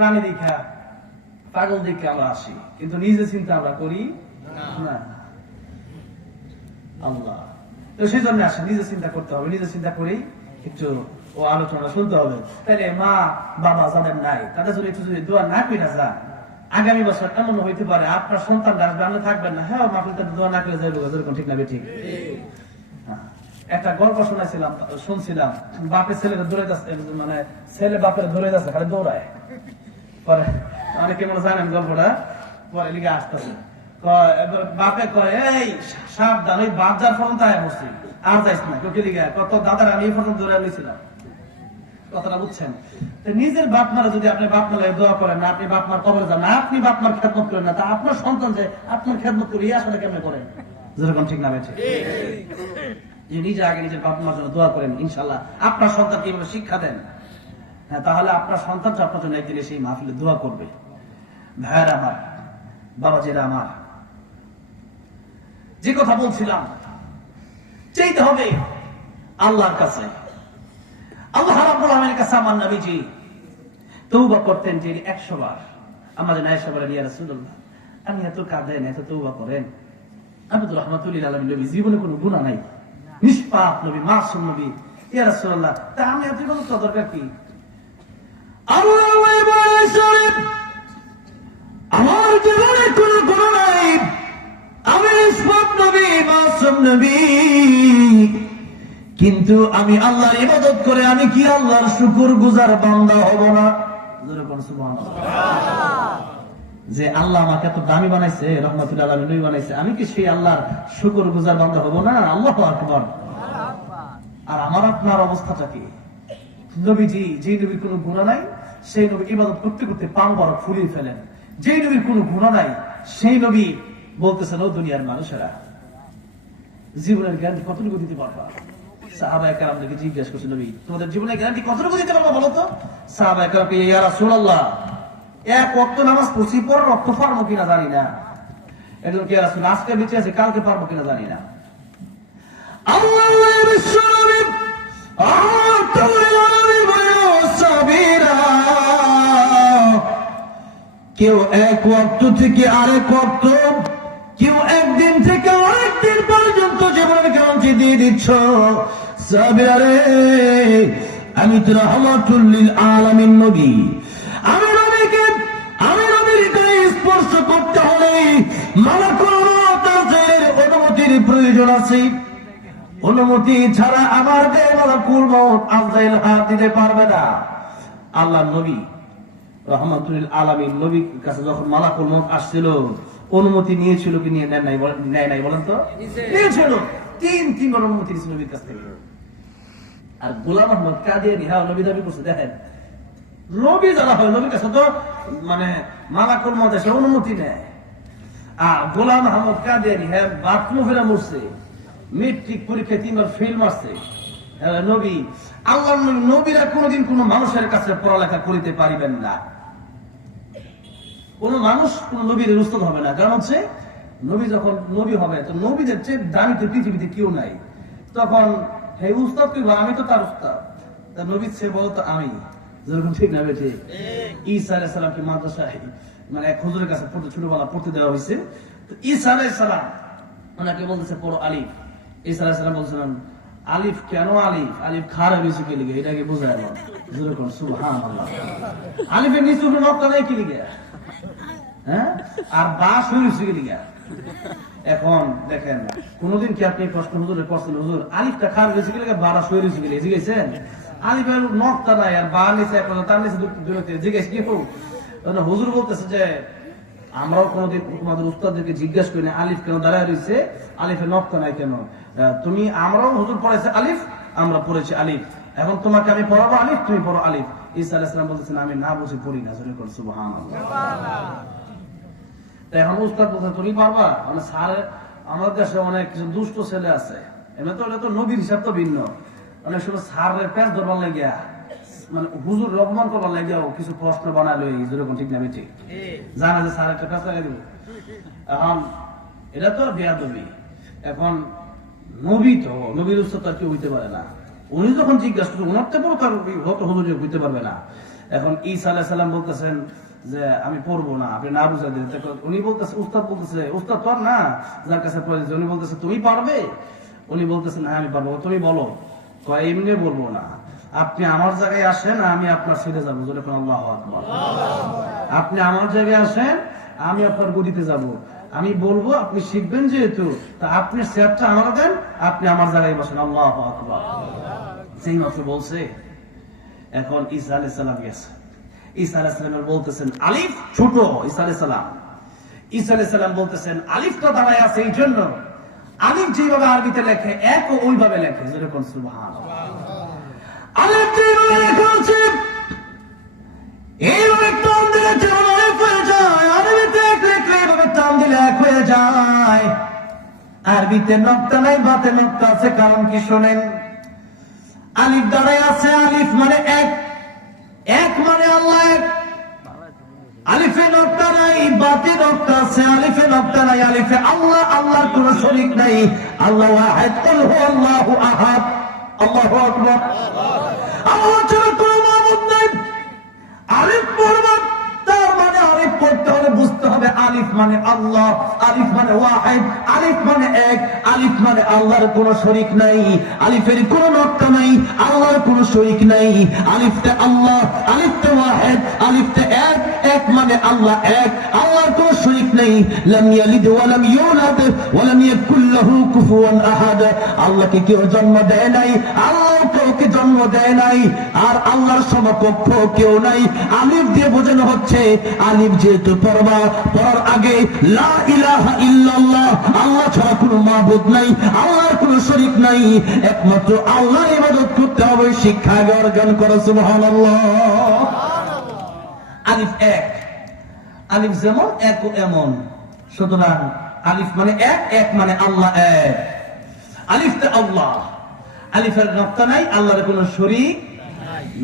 প্রাণী দেখা পাগল দেখে আমরা আসি। কিন্তু নিজে চিন্তা আমরা করি না। আল্লাহ। তো সেই জন্য আসে নিজে চিন্তা করতে হবে নিজে চিন্তা করেই একটু ও আলোচনা শুনতে হবে। তাইলে মা বাবা যাদের নাই তাদের যদি একটু যদি দোয়া না করে যান আগামী বছর এমন হইতে পারে আপনার সন্তান আসবে আপনি থাকবেন না। হ্যাঁ মাহফিল তাদের দোয়া না করে যাইব যেরকম ঠিক না ঠিক। একটা গল্প শোনাইছিলাম শুনছিলাম। বাপের ছেলেরা দৌড়ে যাচ্ছে মানে ছেলে বাপের ধরে যাচ্ছে খালি দৌড়ায়। পরে অনেকে মনে জানেন গল্পটা? পরে লিগে আসতেছে। নিজের বাপ মারা যদি আপনি বাপ দোয়া করেন না আপনি বাপ মার কবরে যান, না আপনি বাপ মার খেদমত করেন না, তা আপনার সন্তান যে আপনার খেদমত করে আসলে কেমনে করেন যেরকম ঠিক না যে নিজে আগে নিজের বাপ মার জন্য দোয়া করেন, ইনশাল্লাহ। আপনার সন্তান কীভাবে শিক্ষা দেন। হ্যাঁ তাহলে আপনার সন্তান তো আপনার জন্য একদিন এসে এই মাহফিলে দোয়া করবে। ভাইয়ের আমার, বাবাজিরা আমার। যে কথা বলছিলাম, চাইতে হবে আল্লাহর কাছে। আল্লাহ রাব্বুল কাছে আমার নবীজি তৌবা করতেন যে 100 বার। আমাদের নায়েশা বলেন ইয়া রাসূলুল্লাহ, আমি এত কাঁদেন, এত তৌবা করেন। আব্দুর রহমাতুল্লাহ আলামিন নবী জীবনে কোনো গুনাহ নাই। নিষ্পাপ নবী, মাসুম নবী। ইয়া রাসূলুল্লাহ, তা আমি এত ইবাদত করার দরকার কি? আমার জীবনে কোনো গুণ নাই। আমি নবী, মাসুম নবী। কিন্তু আমি আল্লাহর ইবাদত করে আমি কি আল্লাহর শুকুর গুজার বান্দা হব না। যে আল্লাহ আমাকে এত দামি বানাইছে, রহমতুল্লাহ আলমী বানাইছে, আমি কি সেই আল্লাহর শুকুর গুজার বান্দা হব না? আল্লাহ আকবর। আর আমার আপনার অবস্থাটা কি? নবীজি, যে নবীর কোনো গুণা নাই সেই নবী ইবাদত করতে করতে পান বড় ফুলিয়ে ফেলেন যে নবীর কোনো গুণা নাই সেই নবী বলতেছেন ও দুনিয়ার মানুষেরা জীবনের গ্যারান্টি কতটুকু দিতে পারবা কেরামদেরকে জিজ্ঞেস ইয়া কেউ এক ওয়াক্ত থেকে আরেক ওয়াক্ত, কেউ একদিন থেকে আরেকদিন পর্যন্ত জীবনের গ্যারান্টি দিয়ে দিচ্ছ। সাবিরারে আমি তো রহমাতুল্লিল আলামিন নবী। আমি নবীকে, আমি নবীর গায়ে স্পর্শ করতে হলে মালাকুল অনুমতির প্রয়োজন আছে। অনুমতি ছাড়া আমার গায়ে মালাকুল মউত আজরাইল হাত দিতে পারবে না। আল্লাহ নবী রহমাতুল আলামিন নবীর কাছে যখন মালাকুল মউত আসছিল অনুমতি নিয়েছিল কি নিয়ে নেয় নাই নেয় নাই বলেন তো? নিয়েছিল। তিন তিনবার অনুমতি নিয়েছিল নবীর কাছ থেকে। আর গোলাম আহমদ কাদিয়ানি হ্যাঁ নবী দাবি করছে দেখেন নবী যারা হয় নবীর কাছে তো মানে মালাকুল মউত এসে অনুমতি নেয়। আর গোলাম আহমদ কাদিয়ানি হ্যাঁ বাথরুম ফেরা মরছে। মেট্রিক পরীক্ষায় তিনবার ফেল মারছে। নবী। আল্লাহ নবীরা মানুষের কাছে পড়ালেখা করিতে পারিবেন না। কোন মানুষ কোন নবীর উস্তাদ হবে না। কারণ হচ্ছে, নবী যখন নবী হবে, তো নবীদের চেয়ে দামি তো পৃথিবীতে কেউ নাই। তখন, হে আমি তো তার উস্তাদ। নবীর চেয়ে তো আমি। যেরকম ঠিক না বেঠে ঈসা সালামকে মাদ্রাসায় মানে এক হুজুরের কাছে পড়তে ছোটবেলা পড়তে দেওয়া হয়েছে। তো ঈসা সালাম, ওনাকে বলতেছে, পড়ো আলিফ। ঈসা সালাম বলছিলেন আলিফ কেন আলিফ? আলিফ খারা বেশি কে লিগে? এটাকে বোঝায় আমার জোরে কোন আলিফের নিচে নকটা নেই কি লিগে? হ্যাঁ? আর বাস হয়েছে কি লিগে? এখন দেখেন, কোনদিন কি আপনি প্রশ্ন হুজুরে করছেন হুজুর, আলিফটা খার গেছে কি লিগে? বারা শুয়ে রয়েছে লিগে? জিজ্ঞেসেন? আলিফের নকটা নাই আর বা নিচে এখন তার নিচে জিজ্ঞেস কি হুজুর বলতেছে যে আমরাও কোনোদিন তোমাদের উস্তাদদেরকে জিজ্ঞেস করি না আলিফ কেন দাঁড়ায় রয়েছে? আলিফের নকটা নাই কেন? তুমি, আমরাও হুজুর পড়েছে আলিফ, আমরা পড়েছি আলিফ। এখন তোমাকে আমি পড়াবো আলিফ, তুমি পড়ো আলিফ। ঈসা আলাইহিস সালাম বলতেছেন, আমি না বুঝে পড়ি না মানে মানে হুজুর রহমান করবার কিছু প্রশ্ন বানালো এই ঠিক না ঠিক? জানা যে দিব। এখন, এটা তো বেয়াদবি। এখন, নবী তো, নবীর তো আর কেউ হইতে পারে না। উনি যখন জিজ্ঞাসা তো তার হত হুজুর হইতে পারবে না। এখন ঈসা আলাইহিস সালাম বলতেছেন যে, আমি পড়ব না, আপনি না বুঝাই দিন। উনি বলতেছে, উস্তাদ বলতেছে, উস্তাদ তোর না, যার কাছে পড়েছে উনি বলতেছে, তুমি পারবে? উনি বলতেছেন হ্যাঁ আমি পারব। তুমি বলো। কয়, এমনি বলব না। আপনি আমার জায়গায় আসেন আমি আপনার ছেড়ে যাব। আল্লাহ আকবার। আপনি আমার জায়গায় আসেন আমি আপনার গদিতে যাব। আমি বলব আপনি শিখবেন যেহেতু তা আপনি চেয়ারটা আমার দেন আপনি আমার জায়গায় বসেন। আল্লাহ আকবার। সেই মাত্র বলছে এখন ঈসা সালাম গেছে। ঈসা আলাইহিস সালামের বলতেছেন আলিফ ছোট ঈসা সালাম। সালাম বলতেছেন আলিফটা দাঁড়ায় আছে এই জন্য। আলিফ যেভাবে আরবিতে লেখে এক ওইভাবে লেখে। যেরকম সুবহান এক এক আরবিতে নক্তা নাই, বাতে নক্তা আছে, কারণ কি শোনেন? আলিফ দাঁড়ায় আছে, আলিফ মানে এক। এক মানে আল্লাহ এক। আলিফে নক্তা নাই, বাতি নক্তা আছে, আলিফে নক্তা নাই, আলিফে আল্লাহ, আল্লাহর কোন শরীক নাই। আল্লাহ আল্লাহু আহাদ। আল্লাহু আকবার। আল্লাহ ছাড়া আলিফ মানে আল্লাহ, আলিফ মানে ওয়াহিদ, আলিফ মানে এক, আলিফ মানে আল্লাহর কোন শরীক নাই। আলিফের কোন নকটা নাই, আল্লাহর কোন শরীক নাই। আলিফটা আল্লাহ, আলিফটা ওয়াহিদ, আলিফটা এক এক মানে আল্লাহ এক, আল্লাহর কোন শরীক নাই। লাম ইয়ালিদ ওয়া লাম ইউলাদ ওয়া লাম ইয়াকুল লাহু কুফুয়ান আহাদ। আল্লাহকে কেউ জন্ম দেয় নাই আল্লাহ কাউকে জন্ম দেয় নাই, আর আল্লাহর সমকক্ষ কেউ নাই। আলিফ দিয়ে বোঝানো হচ্ছে, আলিফ যেহেতু পড়বা পড়ার আগে লা ইলাহা ইল্লাল্লাহ আল্লাহ ছাড়া কোনো মাবুদ নাই আল্লাহর কোনো শরীক নাই। একমাত্র আল্লাহর ইবাদত করতে হবে শিক্ষা অর্জন করো সুবহানাল্লাহ। আলিফ এক। আলিফ যেমন এক ও এমন। সুতরাং আলিফ মানে এক এক মানে আল্লাহ এক। আলিফটা আল্লাহ। আলিফের নক্তা নাই আল্লাহর কোন শরীক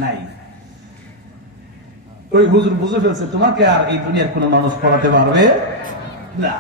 নাই। ওই হুজুর বুঝে ফেলছে তোমাকে আর এই দুনিয়ার কোন মানুষ পড়াতে পারবে? না।